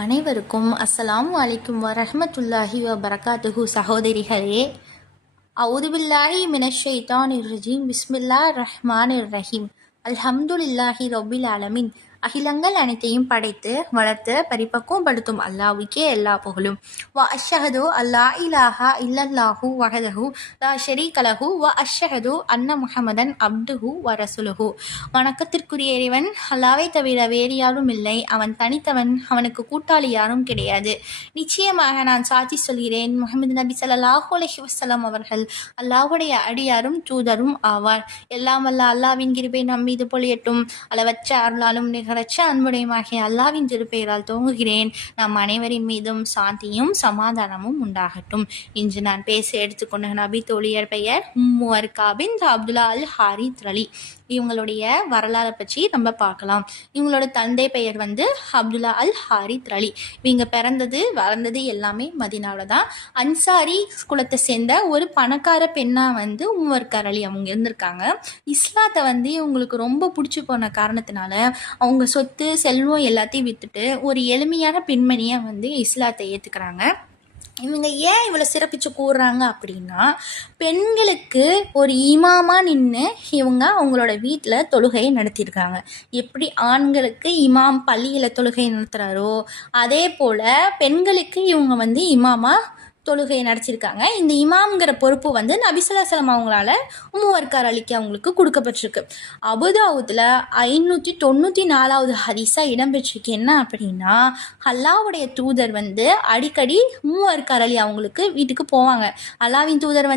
அனைவருக்கும் அஸ்ஸலாமு அலைக்கும் வரஹ்மத்துல்லாஹி வபரகாத்துஹு. சகோதரிகளே, அவுதுபில்லாஹி மினஷ் ஷைத்தானிர் ரஜீம். பிஸ்மில்லாஹிர் ரஹ்மானிர் ரஹீம். அல்ஹம்துலில்லாஹி ரப்பில் ஆலமீன். அகிலங்கள் அனைத்தையும் படைத்து வளர்த்து பரிபக்குவம் படுத்தும் அல்லாஹ்வுக்கே எல்லா புகழும். வ அஷ்ஹது அல்லா இலாஹா இல்லல்லாஹு வஹதஹு லா ஷரீக லஹு வ அஷ்ஹது அன்ன முஹம்மதன் அப்துஹு வ ரசூலுஹு. வணக்கத்திற்குரிய இறைவன் அல்லாஹ்வை தவிர வேறு யாரும் இல்லை. அவன் தனித்தவன், அவனுக்கு கூட்டாளி யாரும் கிடையாது. நிச்சயமாக நான் சாட்சி சொல்கிறேன், முஹம்மது நபி ஸல்லல்லாஹு அலைஹி வஸல்லம் அவர்கள் அல்லாஹ்வுடைய அடியாரும் தூதரும் ஆவார். எல்லாம் வல்ல அல்லாஹ்வின் கிருபை நம் மீது பொழியட்டும். அளவற்ற அருளாலும் நிகரற்ற அன்புடையுமாகிய அல்லாஹ்வின் திருப்பெயரால் துவங்குகிறேன். நம் அனைவரின் மீதும் சாந்தியும் சமாதானமும் உண்டாகட்டும். இன்று நான் பேச எடுத்துக்கொண்ட நபி தோழியர் பெயர் உம்மு வர்கா பின்த் அப்துல்லா அல் ஹாரித் அலி. இவங்களுடைய வரலாறை பற்றி நம்ம பார்க்கலாம். இவங்களோட தந்தை பெயர் அப்துல்லா அல் ஹாரித் அலி. இவங்க பிறந்தது வளர்ந்தது எல்லாமே மதீனாவில் தான். அன்சாரி குலத்தை சேர்ந்த ஒரு பணக்கார பெண்ணாக உம்மர்கார் அலி அவங்க இருந்திருக்காங்க. இஸ்லாத்தை இவங்களுக்கு ரொம்ப பிடிச்சி போன காரணத்தினால அவங்க சொத்து செல்வம் எல்லாத்தையும் விற்றுட்டு ஒரு எளிமையான பெண்மணியை இஸ்லாத்தை ஏற்றுக்கிறாங்க. இவங்க ஏன் இவ்வளோ சிறப்பிச்சு கூறுறாங்க அப்படின்னா, பெண்களுக்கு ஒரு இமாமா நின்று இவங்க அவங்களோட வீட்டில் தொழுகையை நடத்தியிருக்காங்க. எப்படி ஆண்களுக்கு இமாம் பள்ளியில் தொழுகை நடத்துகிறாரோ அதே போல் பெண்களுக்கு இவங்க இமாமா தொழுகையை நடத்தியிருக்காங்க. இந்த இமாம்ங்கிற பொறுப்பு நபி ஸல்லல்லாஹு அலைஹி வஸல்லம் அவங்களால உம்மு வர்கா அலிக்கு அவங்களுக்கு கொடுக்கப்பட்டிருக்கு. அபுதாவுத்தில் 594வது ஹதீஸா இடம்பெற்றிருக்கு. என்ன அப்படின்னா, அல்லாஹ்வுடைய தூதர் அடிக்கடி உம்மு வர்கா அலி அவங்களுக்கு வீட்டுக்கு போவாங்க. அல்லாஹ்வின் தூதர்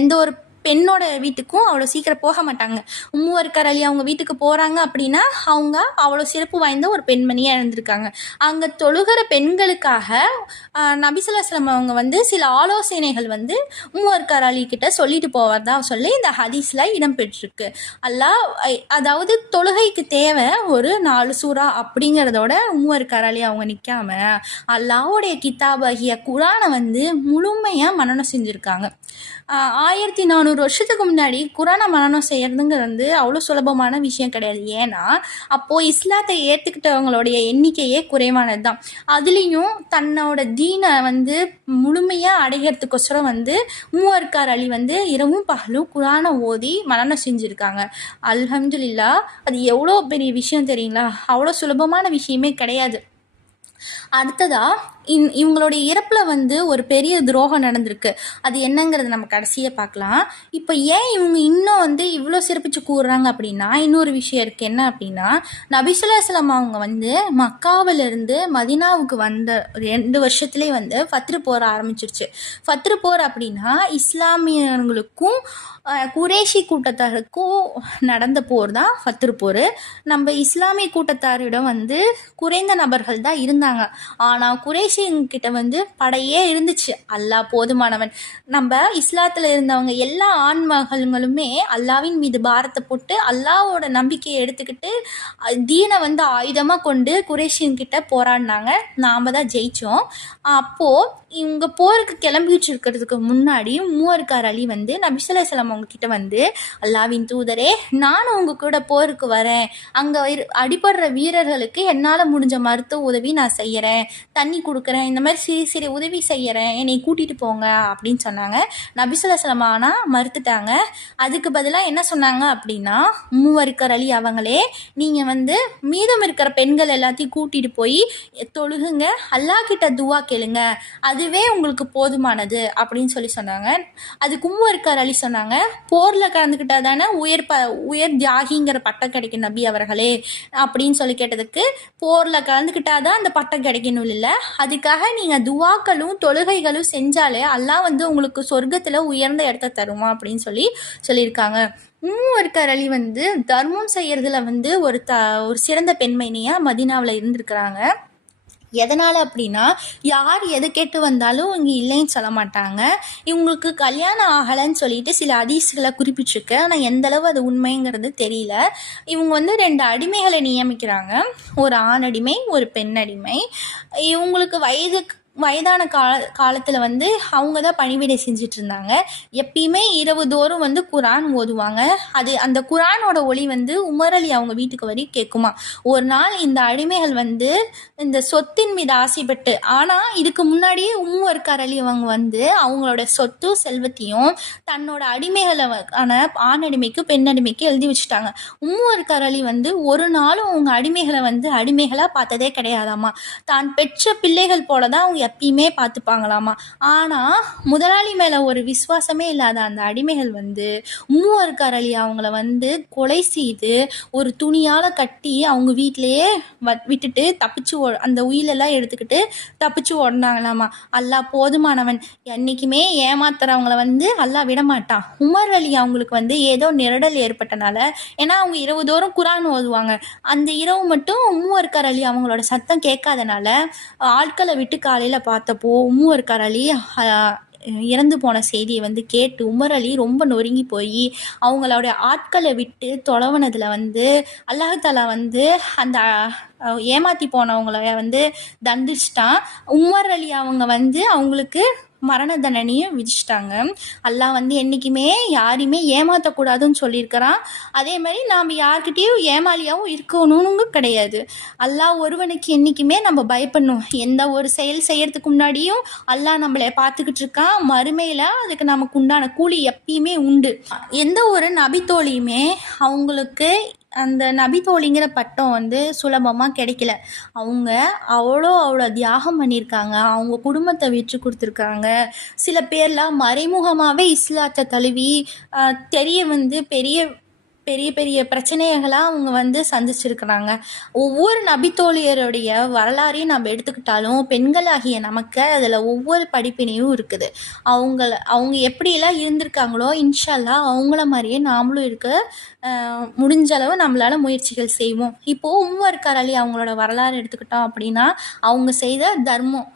எந்த ஒரு பெண்ணோட வீட்டுக்கும் அவ்வளோ சீக்கிரம் போக மாட்டாங்க. உம்மு வர்கா அலி அவங்க வீட்டுக்கு போகிறாங்க அப்படின்னா அவங்க அவ்வளோ சிறப்பு வாய்ந்த ஒரு பெண்மணியாக இருந்திருக்காங்க. அங்கே தொழுகிற பெண்களுக்காக நபி ஸல்லல்லாஹு அலைஹி வஸல்லம் அவங்க சில ஆலோசனைகள் உம்மு வர்கா அலி கிட்ட சொல்லிட்டு போவதா சொல்லி இந்த ஹதீஸில் இடம்பெற்றிருக்கு. அதாவது தொழுகைக்கு தேவை ஒரு 4 சூறா அப்படிங்கிறதோட உம்மு வர்கா அலி அவங்க நிற்காம அல்லாஹ்வுடைய கிதாபாகிய குரானை முழுமையாக மனனம் செஞ்சுருக்காங்க. 1400 வருஷத்துக்கு முன்னாடி குரானை மனனம் செய்யறதுங்கிறது அவ்வளோ சுலபமான விஷயம் கிடையாது. ஏன்னா அப்போது இஸ்லாத்தை ஏற்றுக்கிட்டவங்களுடைய எண்ணிக்கையே குறைவானது தான். அதுலேயும் தன்னோட தீனை முழுமையாக அடைகிறதுக்கொசரம் உம்மு வர்கா அலி இரவும் பகலும் குரானை ஓதி மனனம் செஞ்சுருக்காங்க. அல்ஹம்துலில்லாஹ். அது எவ்வளோ பெரிய விஷயம் தெரியுங்களா? அவ்வளோ சுலபமான விஷயமே கிடையாது. அடுத்ததா இவங்களுடைய இறப்பில் ஒரு பெரிய துரோகம் நடந்திருக்கு. அது என்னங்கிறது நம்ம கடைசியாக பார்க்கலாம். இப்போ ஏன் இவங்க இன்னும் இவ்வளோ சிறப்பிச்சு கூறுறாங்க அப்படின்னா, இன்னொரு விஷயம் இருக்குது. என்ன அப்படின்னா, நபி ஸல்லல்லாஹு அலைஹி வஸல்லம் அவங்க மக்காவிலிருந்து மதீனாவுக்கு வந்த 2 வருஷத்துலேயே ஃபத்ரு போர் ஆரம்பிச்சிருச்சு. ஃபத்ரு போர் அப்படின்னா இஸ்லாமியர்களுக்கும் குரேஷி கூட்டத்தாருக்கும் நடந்த போர் தான் ஃபத்ரு போர். நம்ம இஸ்லாமிய கூட்டத்தாரிடம் குறைந்த நபர்கள் தான் இருந்தாங்க. ஆனால் குறைஷிங்கிட்ட படையே இருந்துச்சு. அல்லாஹ் போதுமானவன். நம்ம இஸ்லாத்தில் இருந்தவங்க எல்லா ஆண்மகளுமே அல்லாவின் மீது பாரத்தை போட்டு அல்லாவோட நம்பிக்கையை எடுத்துக்கிட்டு தீனை ஆயுதமாக கொண்டு குறைஷின்கிட்ட போராடினாங்க. நாம் தான் ஜெயித்தோம். அப்போது இவங்க போருக்கு கிளம்பிட்டு இருக்கிறதுக்கு முன்னாடி உம்மு வர்கா அலி நபி ஸல்லல்லாஹு அலைஹி வஸல்லம் அவங்க கிட்ட அல்லாஹ்வின் தூதரே, நானும் உங்க கூட போருக்கு வரேன். அங்கே அடிபடுற வீரர்களுக்கு என்னால் முடிஞ்ச மருத்துவ உதவி நான் செய்கிறேன், தண்ணி கொடுக்குறேன், இந்த மாதிரி சிறு சிறு உதவி செய்கிறேன், என்னை கூட்டிகிட்டு போங்க அப்படின்னு சொன்னாங்க. நபி ஸல்லல்லாஹு அலைஹி வஸல்லம் ஆனால் மறுத்துட்டாங்க. அதுக்கு பதிலாக என்ன சொன்னாங்க அப்படின்னா, உம்மு வர்கா அலி அவங்களே, நீங்கள் மீதம் இருக்கிற பெண்கள் எல்லாத்தையும் கூட்டிகிட்டு போய் தொழுகுங்க, அல்லாஹ் கிட்ட துவா கேளுங்க, அதுவே உங்களுக்கு போதுமானது அப்படின்னு சொல்லி சொன்னாங்க. அதுக்கு உம்மு வர்கா அலி சொன்னாங்க, போரில் கலந்துக்கிட்டா தானே உயர் தியாகிங்கிற பட்டம் கிடைக்கும் நபி அவர்களே அப்படின்னு சொல்லி கேட்டதுக்கு, போரில் கலந்துக்கிட்டா தான் அந்த பட்டம் கிடைக்கணும் இல்லை, அதுக்காக நீங்கள் துவாக்களும் தொழுகைகளும் செஞ்சாலே அல்லாஹ் உங்களுக்கு சொர்க்கத்தில் உயர்ந்த இடத்த தருமா அப்படின்னு சொல்லியிருக்காங்க. உம்மு வர்கா அலி தர்மம் செய்யறதுல ஒரு சிறந்த பெண்மணியாக மதீனாவில் இருந்திருக்கிறாங்க. எதனால் அப்படின்னா, யார் எது கேட்டு வந்தாலும் இவங்க இல்லைன்னு சொல்ல மாட்டாங்க. இவங்களுக்கு கல்யாணம் ஆகலைன்னு சொல்லிட்டு சில ஹதீஸ்களை குறிப்பிட்டிருக்கு. ஆனால் எந்தளவு அது உண்மைங்கிறது தெரியல. இவங்க 2 அடிமைகளை நியமிக்கிறாங்க. ஒரு ஆண் அடிமை, ஒரு பெண் அடிமை. இவங்களுக்கு வயதுக்கு வயதான காலத்தில் வந்து அவங்க தான் பணிவிடை செஞ்சிட்டு இருந்தாங்க. எப்பயுமே இரவு தோறும் வந்து குரான் ஓதுவாங்க. அந்த குரானோட ஒளி வந்து உமர் அலி அவங்க வீட்டுக்கு வரை கேட்குமா. ஒரு நாள் இந்த அடிமைகள் வந்து இந்த சொத்தின் மீது ஆசைப்பட்டு, ஆனால் இதுக்கு முன்னாடியே உம்முவர்கார் அலி அவங்க வந்து அவங்களோட சொத்து செல்வத்தையும் தன்னோட அடிமைகளை ஆண் அடிமைக்கு பெண் அடிமைக்கு எழுதி வச்சுட்டாங்க. உம்முவர்கார் அலி வந்து ஒரு நாளும் அவங்க அடிமைகளை வந்து அடிமைகளாக பார்த்ததே கிடையாதாமா. தான் பெற்ற பிள்ளைகள் போல தான் அவங்க எப்பயுமே பார்த்துப்பாங்களாமா. ஆனால் முதலாளி மேலே ஒரு விசுவாசமே இல்லாத அந்த அடிமைகள் வந்து உம்முவர்கார் அலி அவங்கள வந்து கொலை செய்து ஒரு துணியால் கட்டி அவங்க வீட்டிலையே விட்டுட்டு தப்பிச்சு அந்த உயிலெல்லாம் எடுத்துக்கிட்டு தப்பிச்சு ஓடினாங்களாமா. அல்லாஹ் போதுமானவன், என்றைக்குமே ஏமாத்துறவங்கள வந்து அல்லாஹ் விடமாட்டான். உமர் அலி அவங்களுக்கு வந்து ஏதோ நெருடல் ஏற்பட்டனால, ஏன்னா அவங்க இரவு தோறும் குரான் ஓதுவாங்க, அந்த இரவு மட்டும் உம்முவர்கார் அலி அவங்களோட சத்தம் கேட்காதனால ஆட்களை விட்டு காலையில் பார்த்தப்போ உம்முவர்கார் அலி இறந்து போன செய்தியை வந்து கேட்டு உமர் அலி ரொம்ப நொறுங்கி போய் அவங்களோட ஆட்களை விட்டு தொலைவனதில் வந்து அல்லாஹ் வந்து அந்த ஏமாற்றி போனவங்கள வந்து தண்டிச்சிட்டான். உமர் அலி அவங்க வந்து அவங்களுக்கு மரண தண்டனையும் விதிச்சிட்டாங்க. அல்லாஹ் வந்து என்றைக்குமே யாரையுமே ஏமாற்றக்கூடாதுன்னு சொல்லியிருக்கிறான். அதே மாதிரி நாம் யார்கிட்டையும் ஏமாளியாகவும் இருக்கணும்னு கிடையாது. அல்லாஹ் ஒருவனுக்கு என்றைக்குமே நம்ம பயப்படணும். எந்த ஒரு செயல் செய்யறதுக்கு முன்னாடியும் அல்லாஹ் நம்மளை பார்த்துக்கிட்டு இருக்கான். மறுமையில் அதுக்கு நமக்கு உண்டான கூலி எப்பயுமே உண்டு. எந்த ஒரு நபித்தோழியுமே அவங்களுக்கு அந்த நபித்தோழிங்கிற பட்டம் வந்து சுலபமாக கிடைக்கல. அவங்க அவ்வளோ தியாகம் பண்ணியிருக்காங்க. அவங்க குடும்பத்தை விற்று கொடுத்துருக்காங்க. சில பேர்லாம் மறைமுகமாகவே இஸ்லாத்தை தழுவி தெரிய வந்து பெரிய பெரிய பெரிய பிரச்சனைகளாக அவங்க வந்து சந்திச்சிருக்கிறாங்க. ஒவ்வொரு நபித்தோழியருடைய வரலாறையும் நம்ம எடுத்துக்கிட்டாலும் பெண்களாகிய நமக்கு அதில் ஒவ்வொரு படிப்பினையும் இருக்குது. அவங்க எப்படியெல்லாம் இருந்திருக்காங்களோ இன்ஷா அல்லாஹ் அவங்கள மாதிரியே நாமளும் இருக்க முடிஞ்ச அளவு நம்மளால் முயற்சிகள் செய்வோம். இப்போது உம்முவர்கார் அலி அவங்களோட வரலாறு எடுத்துக்கிட்டோம் அப்படின்னா அவங்க செய்த தர்மம்,